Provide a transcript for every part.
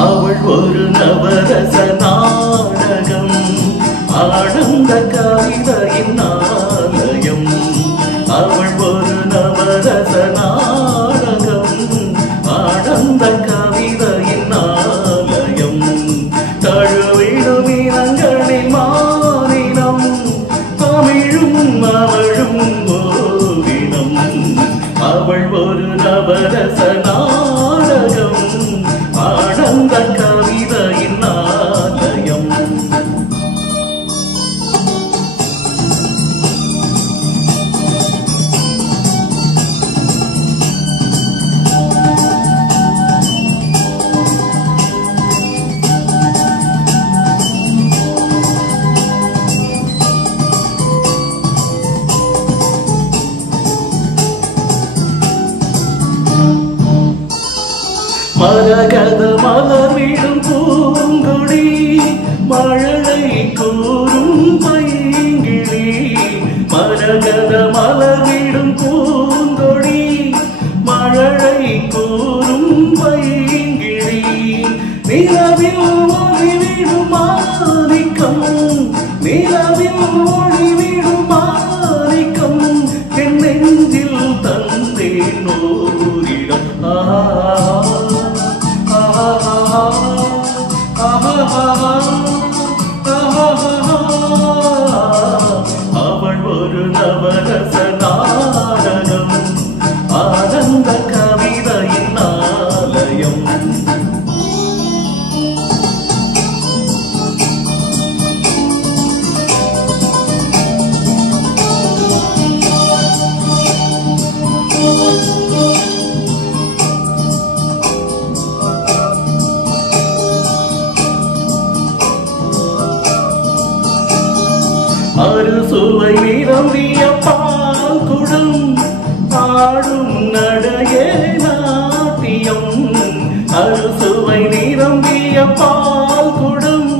அவள் ஒரு நவரச நாடகம் ஆனந்த கவிதையின் ஆலயம் அவள் ஒரு நவரச நாடகம் ஆனந்த கவிதையின் ஆலயம் தழுவிடும் இனங்களில் மாநிலம் தமிழும் அவளும் ஓவினம் அவள் ஒரு நவரச நாடகம் ஆனந்த கவிதையின் ஆலயம் மரகத மலர் விடும் பூங்கொடி மழலை கூறும் பைங்கிளி மரகத மலர் விடும் பூங்கொடி மழலை கூறும் பைங்கிளி நிலவில் ஒளிவிடும் மாணிக்கம் நிலவில் ஒளிவிடும் மாணிக்கம் என் நெஞ்சில் தந்தேன் ஓரிடம் அவள் ஒரு நவரச நாடகம் ஆனந்த கவிதையின் ஆலயம் அறுசுவை நிரம்பிய பால் குடம் ஆடும் நடையே நாட்டியம் அறுசுவை நிரம்பிய பால் குடம்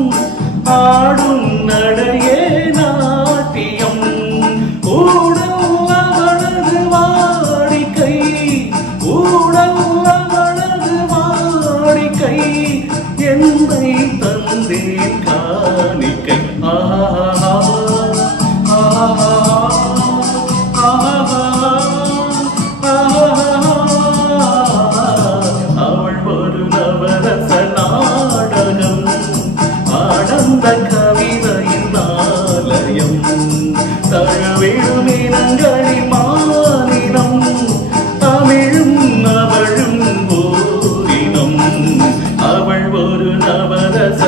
ஆடும் நடையே நாட்டியம் ஊடல் அவளது வாடிக்கை ஊடல் அவளது வாடிக்கை என்னை தந்தேன் காணிக்கை அவள் ஒரு நவரச நாடகம் ஆனந்த கவிதையின் ஆலயம் தழுவிடும் இனங்களின் மாநிலம் தமிழும் அவளும் ஓரினம் அவள் ஒரு நவரச